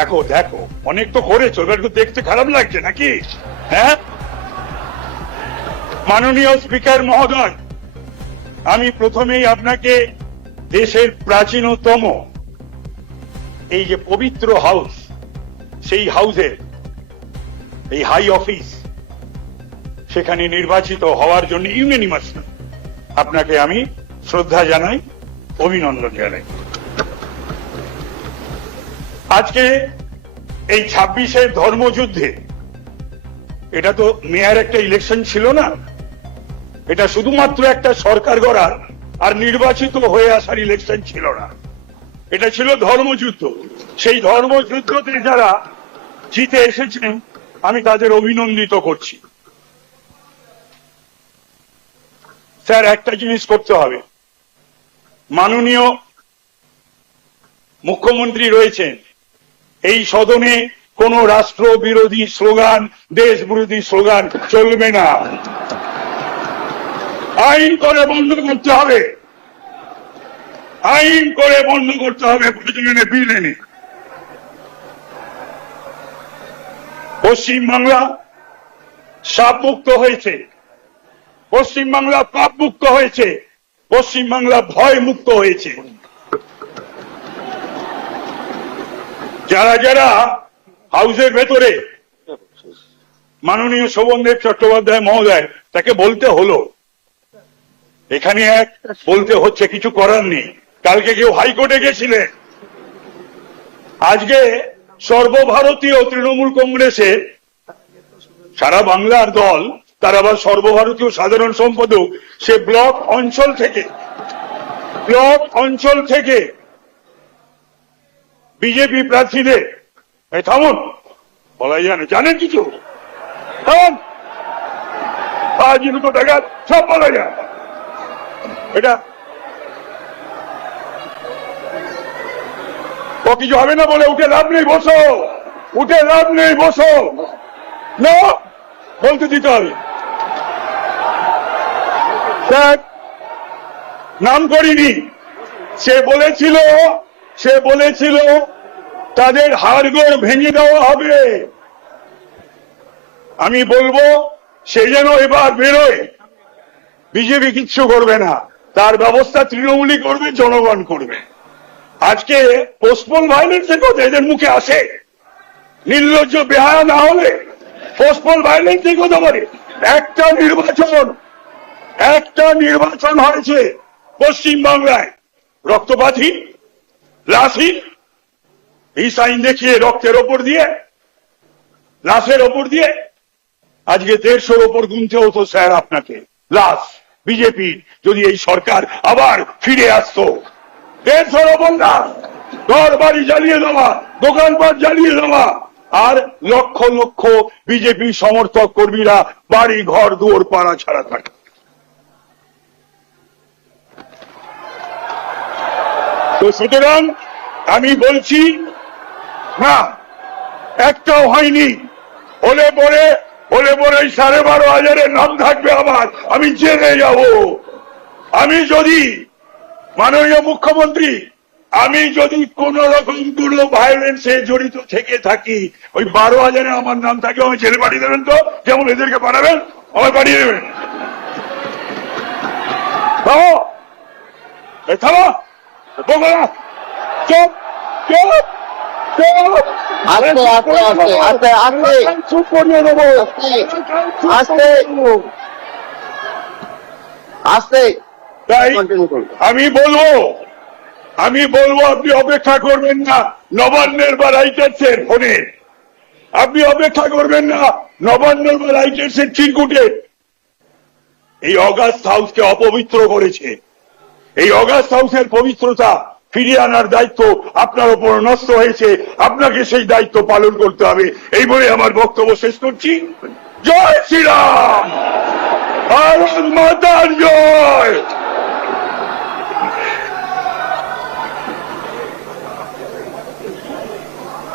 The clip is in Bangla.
দেখো দেখো অনেক তো করেছো, এবার তো দেখতে খারাপ লাগছে নাকি? হ্যাঁ, মাননীয় স্পিকার মহোদয়, আমি প্রথমেই আপনাকে দেশের প্রাচীনতম এই যে পবিত্র হাউস, সেই হাউসের এই হাই অফিস, সেখানে নির্বাচিত হওয়ার জন্য ইউনানিমাস আপনাকে আমি শ্রদ্ধা জানাই, অভিনন্দন জানাই। আজকে এই 26-এর ধর্মযুদ্ধে, এটা তো মেয়ার একটা ইলেকশন ছিল না, এটা শুধুমাত্র একটা সরকার গড়ার আর নির্বাচিত হয়ে আসার ইলেকশন ছিল না, এটা ছিল ধর্মযুদ্ধ। সেই ধর্মযুদ্ধতে যারা জিতে এসেছেন আমি তাদের অভিনন্দিত করছি। স্যার, একটা জিনিস করতে হবে, মাননীয় মুখ্যমন্ত্রী রয়েছেন, এই সদনে কোন রাষ্ট্র বিরোধী স্লোগান, দেশ বিরোধী স্লোগান চলবে না, আইন করে বন্ধ করতে হবে, আইন করে বন্ধ করতে হবে, প্রয়োজনে বিল এনে। পশ্চিমবাংলা সাপ মুক্ত হয়েছে, পশ্চিমবাংলা পাপ মুক্ত হয়েছে, পশ্চিমবাংলা ভয় মুক্ত হয়েছে। যারা যারা হাউসের ভেতরে, মাননীয় শোভনদেব চট্টোপাধ্যায় মহোদয়, তাকে বলতে হলো, এখানে এক বলতে হচ্ছে, কিছু করার নেই। কালকে কেউ হাইকোর্টে গেছিলেন, আজকে সর্বভারতীয় তৃণমূল কংগ্রেসের সারা বাংলার দল, তার আবার সর্বভারতীয় সাধারণ সম্পাদক, সে ব্লক অঞ্চল থেকে বিজেপি প্রার্থীদের, থামুন, বলা যায়, জানেন কিছু, থামুন, টাকা সব বলা যায়, এটা ও কিছু হবে না বলে উঠে লাভ নেই, বসো, উঠে লাভ নেই, বসো, না বলতে দিতে হবে। নাম করিনি, সে বলেছিল তাদের হাড়গোড় ভেঙে দেওয়া হবে। আমি বলবো সে যেন এবার বেরোয়, বিজেপি কিচ্ছু করবে না, তার ব্যবস্থা তৃণমূলই করবে, জনগণ করবে। আজকে পোস্টপোল ভায়োলেন্সের কথা এদের মুখে আসে, নির্লজ্জ বেহায়া না হলে পোস্টপোল ভায়োলেন্সের কথা বলে। একটা নির্বাচন হয়েছে পশ্চিমবাংলায়, রক্তপাতহীন, লাশহীন, এই সাইন দেখিয়ে রক্তের ওপর দিয়ে, লাশের ওপর দিয়ে আজকে 150-র ওপর গুনতে হতো স্যার আপনাকে লাশ। বিজেপি যদি এই সরকার আবার ফিরে আসতো, 150-র ওপর লাশ, ঘর বাড়ি জ্বালিয়ে দেওয়া, দোকানপাট জ্বালিয়ে দেওয়া, আর লক্ষ লক্ষ বিজেপি সমর্থক কর্মীরা বাড়ি ঘর দুয়ার পাড়া ছাড়া থাকে। তো সুতরাং আমি বলছি না, একটাও হয়নি, হলে পরে 12,500-এর নাম থাকবে আমার, আমি জেলে যাব। আমি যদি, মাননীয় মুখ্যমন্ত্রী, আমি যদি কোন রকম কোন ভায়োলেন্সে জড়িত থেকে থাকি, ওই 12,000-এ আমার নাম থাকে, আমি জেলে পাঠিয়ে দেবেন তো, যেমন এদেরকে পাঠাবেন, আমায় পাঠিয়ে দেবেন। থামো, চুপ চুপ চুপ, চুপ করিয়ে দেবো, আস্তে। তাই আমি বলবো আপনি অপেক্ষা করবেন না নবান্নের বা রাইটার্সের ফোনে, আপনি অপেক্ষা করবেন না নবান্নের বা রাইটার্সের চিরকুটে। এই অগাস্ট হাউসকে অপবিত্র করেছে, এই অগাস্ট হাউসের পবিত্রতা ফিরিয়ে আনার দায়িত্ব আপনার উপর নষ্ট হয়েছে, আপনাকে সেই দায়িত্ব পালন করতে হবে। এই বলে আমার বক্তব্য শেষ করছি। জয় শ্রীরাম, ভারত মাতার জয়।